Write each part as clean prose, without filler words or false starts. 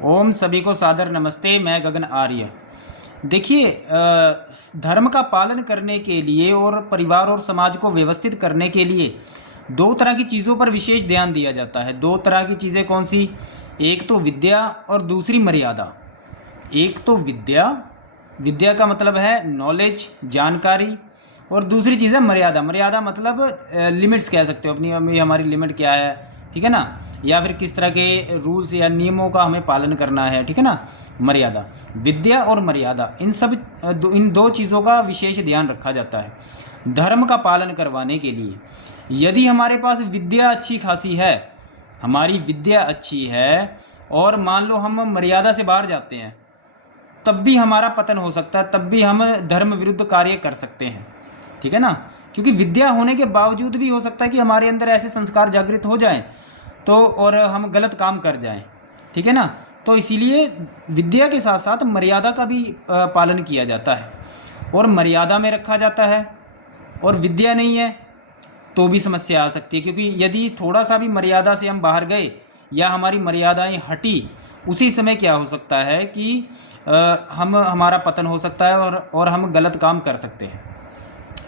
ओम सभी को सादर नमस्ते। मैं गगन आर्य। देखिए, धर्म का पालन करने के लिए और परिवार और समाज को व्यवस्थित करने के लिए दो तरह की चीज़ों पर विशेष ध्यान दिया जाता है। दो तरह की चीज़ें कौन सी? एक तो विद्या और दूसरी मर्यादा। एक तो विद्या, विद्या का मतलब है नॉलेज, जानकारी, और दूसरी चीज़ है मर्यादा। मर्यादा मतलब लिमिट्स कह सकते हो, अपनी हमारी लिमिट क्या है, ठीक है ना, या फिर किस तरह के रूल्स या नियमों का हमें पालन करना है, ठीक है ना। मर्यादा, विद्या और मर्यादा, इन दो चीज़ों का विशेष ध्यान रखा जाता है धर्म का पालन करवाने के लिए। यदि हमारे पास विद्या अच्छी खासी है, हमारी विद्या अच्छी है, और मान लो हम मर्यादा से बाहर जाते हैं, तब भी हमारा पतन हो सकता है, तब भी हम धर्म विरुद्ध कार्य कर सकते हैं, ठीक है ना। क्योंकि विद्या होने के बावजूद भी हो सकता है कि हमारे अंदर ऐसे संस्कार जागृत हो जाएं तो, और हम गलत काम कर जाएं, ठीक है ना। तो इसीलिए विद्या के साथ साथ मर्यादा का भी पालन किया जाता है, और मर्यादा में रखा जाता है। और विद्या नहीं है तो भी समस्या आ सकती है, क्योंकि यदि थोड़ा सा भी मर्यादा से हम बाहर गए या हमारी मर्यादाएं हटी, उसी समय क्या हो सकता है कि हमारा पतन हो सकता है, और हम गलत काम कर सकते हैं,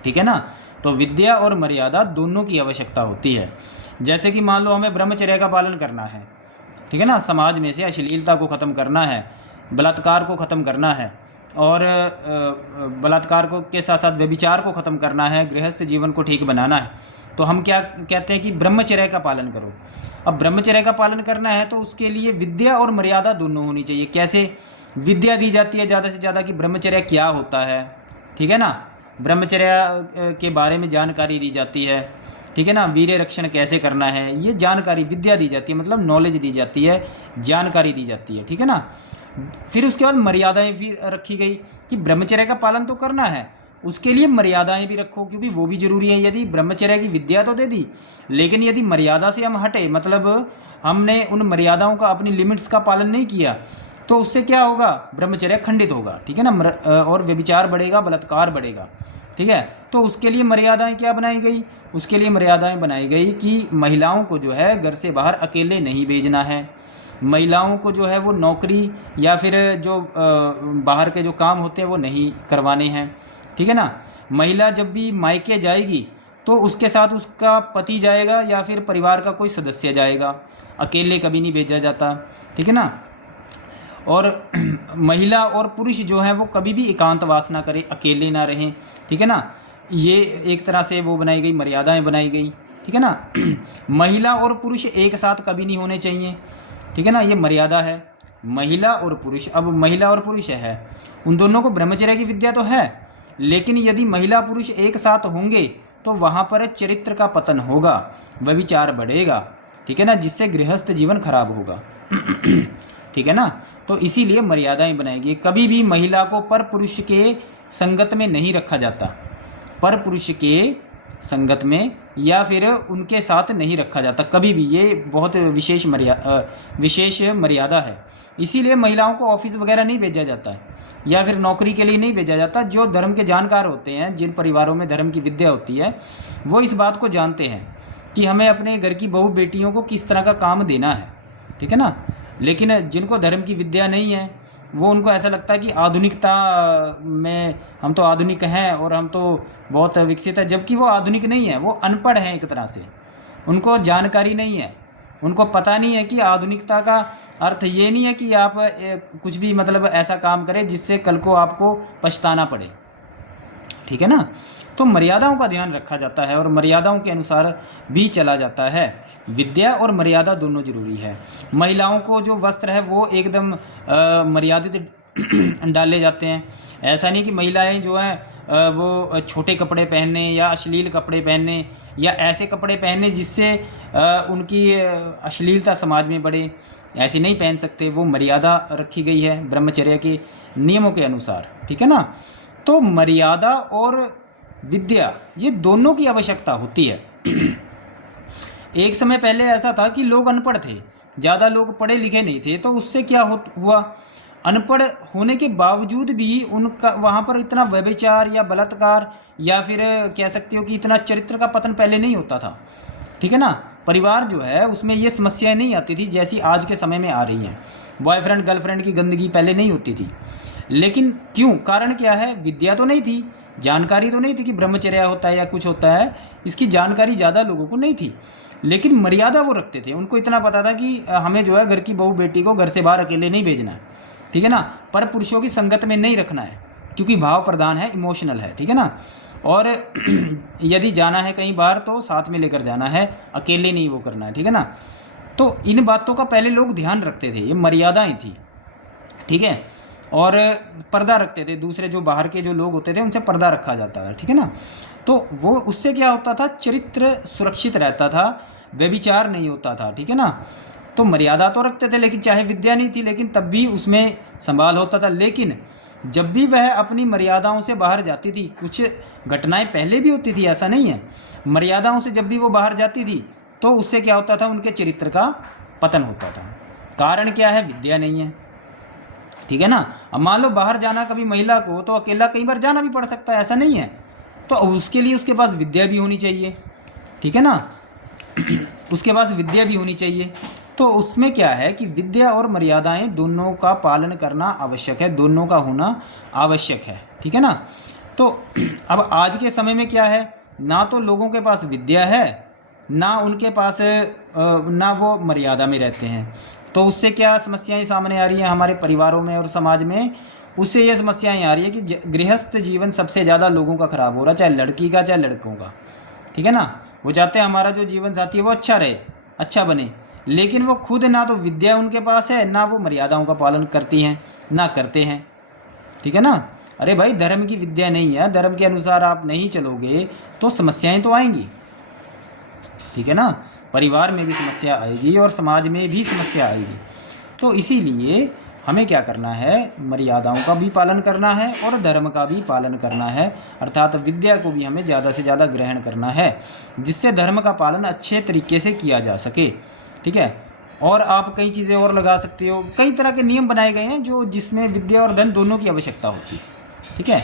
ठीक है ना। तो विद्या और मर्यादा दोनों की आवश्यकता होती है। जैसे कि मान लो हमें ब्रह्मचर्य का पालन करना है, ठीक है ना, समाज में से अश्लीलता को ख़त्म करना है, बलात्कार को ख़त्म करना है, और बलात्कार को के साथ साथ व्यभिचार को ख़त्म करना है, गृहस्थ जीवन को ठीक बनाना है, तो हम क्या कहते हैं कि ब्रह्मचर्य का पालन करो। अब ब्रह्मचर्य का पालन करना है तो उसके लिए विद्या और मर्यादा दोनों होनी चाहिए। कैसे? विद्या दी जाती है ज़्यादा से ज़्यादा कि ब्रह्मचर्य क्या होता है, ठीक है ना, ब्रह्मचर्य के बारे में जानकारी दी जाती है, ठीक है ना, वीर्य रक्षण कैसे करना है, ये जानकारी, विद्या दी जाती है, मतलब नॉलेज दी जाती है, जानकारी दी जाती है, ठीक है ना। फिर उसके बाद मर्यादाएं भी रखी गई कि ब्रह्मचर्य का पालन तो करना है, उसके लिए मर्यादाएं भी रखो, क्योंकि वो भी जरूरी है। यदि ब्रह्मचर्य की विद्या तो दे दी, लेकिन यदि मर्यादा से हम हटे, मतलब हमने उन मर्यादाओं का, अपनी लिमिट्स का पालन नहीं किया, तो उससे क्या होगा? ब्रह्मचर्य खंडित होगा, ठीक है ना, और व्यभिचार बढ़ेगा, बलात्कार बढ़ेगा, ठीक है। तो उसके लिए मर्यादाएं क्या बनाई गई? उसके लिए मर्यादाएं बनाई गई कि महिलाओं को जो है घर से बाहर अकेले नहीं भेजना है, महिलाओं को जो है वो नौकरी या फिर जो बाहर के जो काम होते हैं वो नहीं करवाने हैं, ठीक है ना। महिला जब भी मायके जाएगी तो उसके साथ उसका पति जाएगा या फिर परिवार का कोई सदस्य जाएगा, अकेले कभी नहीं भेजा जाता, ठीक है ना। और महिला और पुरुष जो हैं वो कभी भी एकांतवास ना करें, अकेले ना रहें, ठीक है ना। ये एक तरह से वो बनाई गई, मर्यादाएं बनाई गई, ठीक है ना। महिला और पुरुष एक साथ कभी नहीं होने चाहिए, ठीक है ना, ये मर्यादा है। महिला और पुरुष, अब महिला और पुरुष है, उन दोनों को ब्रह्मचर्य की विद्या तो है, लेकिन यदि महिला पुरुष एक साथ होंगे तो वहाँ पर चरित्र का पतन होगा, व्यभिचार बढ़ेगा, ठीक है ना, जिससे गृहस्थ जीवन खराब होगा। ठीक है ना। तो इसीलिए मर्यादाएं बनाएगी। कभी भी महिला को पर पुरुष के संगत में नहीं रखा जाता, पर पुरुष के संगत में या फिर उनके साथ नहीं रखा जाता कभी भी। ये बहुत विशेष मर्यादा है। इसीलिए महिलाओं को ऑफिस वगैरह नहीं भेजा जाता है या फिर नौकरी के लिए नहीं भेजा जाता। जो धर्म के जानकार होते हैं, जिन परिवारों में धर्म की विद्या होती है, वो इस बात को जानते हैं कि हमें अपने घर की बहू बेटियों को किस तरह का काम देना है, ठीक है ना। लेकिन जिनको धर्म की विद्या नहीं है, वो उनको ऐसा लगता है कि आधुनिकता में हम तो आधुनिक हैं और हम तो बहुत विकसित है, जबकि वो आधुनिक नहीं है, वो अनपढ़ हैं एक तरह से। उनको जानकारी नहीं है, उनको पता नहीं है कि आधुनिकता का अर्थ ये नहीं है कि आप कुछ भी मतलब ऐसा काम करें जिससे कल को आपको पछताना पड़े, ठीक है ना। तो मर्यादाओं का ध्यान रखा जाता है और मर्यादाओं के अनुसार भी चला जाता है। विद्या और मर्यादा दोनों जरूरी है। महिलाओं को जो वस्त्र है वो एकदम मर्यादित डाले जाते हैं। ऐसा नहीं कि महिलाएं जो हैं वो छोटे कपड़े पहनने या अश्लील कपड़े पहनने या ऐसे कपड़े पहनने जिससे उनकी अश्लीलता समाज में बढ़े, ऐसे नहीं पहन सकते। वो मर्यादा रखी गई है ब्रह्मचर्य के नियमों के अनुसार, ठीक है ना। तो मर्यादा और विद्या, ये दोनों की आवश्यकता होती है। एक समय पहले ऐसा था कि लोग अनपढ़ थे, ज़्यादा लोग पढ़े लिखे नहीं थे, तो उससे क्या हुआ, अनपढ़ होने के बावजूद भी उनका वहाँ पर इतना व्यभिचार या बलात्कार या फिर कह सकते हो कि इतना चरित्र का पतन पहले नहीं होता था, ठीक है ना। परिवार जो है उसमें ये समस्याएं नहीं आती थी जैसी आज के समय में आ रही हैं। बॉयफ्रेंड गर्लफ्रेंड की गंदगी पहले नहीं होती थी। लेकिन क्यों? कारण क्या है? विद्या तो नहीं थी, जानकारी तो नहीं थी कि ब्रह्मचर्या होता है या कुछ होता है, इसकी जानकारी ज़्यादा लोगों को नहीं थी। लेकिन मर्यादा वो रखते थे, उनको इतना पता था कि हमें जो है घर की बहू बेटी को घर से बाहर अकेले नहीं भेजना है, ठीक है ना, पर पुरुषों की संगत में नहीं रखना है, क्योंकि भाव प्रधान है, इमोशनल है, ठीक है ना। और यदि जाना है कहीं बाहर तो साथ में लेकर जाना है, अकेले नहीं वो करना है, ठीक है ना। तो इन बातों का पहले लोग ध्यान रखते थे, ये मर्यादाएं थी, ठीक है। और पर्दा रखते थे, दूसरे जो बाहर के जो लोग होते थे उनसे पर्दा रखा जाता था, ठीक है ना। तो वो उससे क्या होता था? चरित्र सुरक्षित रहता था, व्यभिचार नहीं होता था, ठीक है ना। तो मर्यादा तो रखते थे, लेकिन चाहे विद्या नहीं थी लेकिन तब भी उसमें संभाल होता था। लेकिन जब भी वह अपनी मर्यादाओं से बाहर जाती थी, कुछ घटनाएं पहले भी होती थी, ऐसा नहीं है, मर्यादाओं से जब भी वो बाहर जाती थी तो उससे क्या होता था? उनके चरित्र का पतन होता था। कारण क्या है? विद्या नहीं है, ठीक है ना। अब मान लो बाहर जाना कभी महिला को, तो अकेला कई बार जाना भी पड़ सकता है, ऐसा नहीं है, तो उसके लिए उसके पास विद्या भी होनी चाहिए, ठीक है ना। उसके पास विद्या भी होनी चाहिए। तो उसमें क्या है कि विद्या और मर्यादाएं दोनों का पालन करना आवश्यक है, दोनों का होना आवश्यक है, ठीक है ना। तो अब आज के समय में क्या है? ना तो लोगों के पास विद्या है, ना उनके पास ना वो मर्यादा में रहते हैं। तो उससे क्या समस्याएं सामने आ रही हैं हमारे परिवारों में और समाज में? उससे ये समस्याएं आ रही है कि गृहस्थ जीवन सबसे ज़्यादा लोगों का ख़राब हो रहा है, चाहे लड़की का चाहे लड़कों का, ठीक है ना। वो चाहते हैं हमारा जो जीवन साथी है वो अच्छा रहे, अच्छा बने, लेकिन वो खुद ना तो विद्या उनके पास है, ना वो मर्यादाओं का पालन करती हैं, ना करते हैं, ठीक है ना। अरे भाई, धर्म की विद्या नहीं है, धर्म के अनुसार आप नहीं चलोगे तो समस्याएं तो आएंगी, ठीक है ना। परिवार में भी समस्या आएगी और समाज में भी समस्या आएगी। तो इसीलिए हमें क्या करना है? मर्यादाओं का भी पालन करना है और धर्म का भी पालन करना है, अर्थात विद्या को भी हमें ज़्यादा से ज़्यादा ग्रहण करना है, जिससे धर्म का पालन अच्छे तरीके से किया जा सके, ठीक है। और आप कई चीज़ें और लगा सकते हो, कई तरह के नियम बनाए गए हैं जो जिसमें विद्या और धन दोनों की आवश्यकता होती है, ठीक है।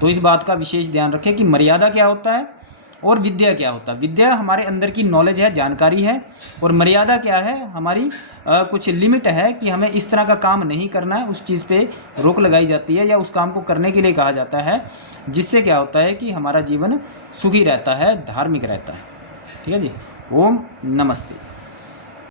तो इस बात का विशेष ध्यान रखें कि मर्यादा क्या होता है और विद्या क्या होता है। विद्या हमारे अंदर की नॉलेज है, जानकारी है, और मर्यादा क्या है? हमारी कुछ लिमिट है कि हमें इस तरह का काम नहीं करना है, उस चीज़ पे रोक लगाई जाती है या उस काम को करने के लिए कहा जाता है, जिससे क्या होता है कि हमारा जीवन सुखी रहता है, धार्मिक रहता है, ठीक है जी। ओम नमस्ते।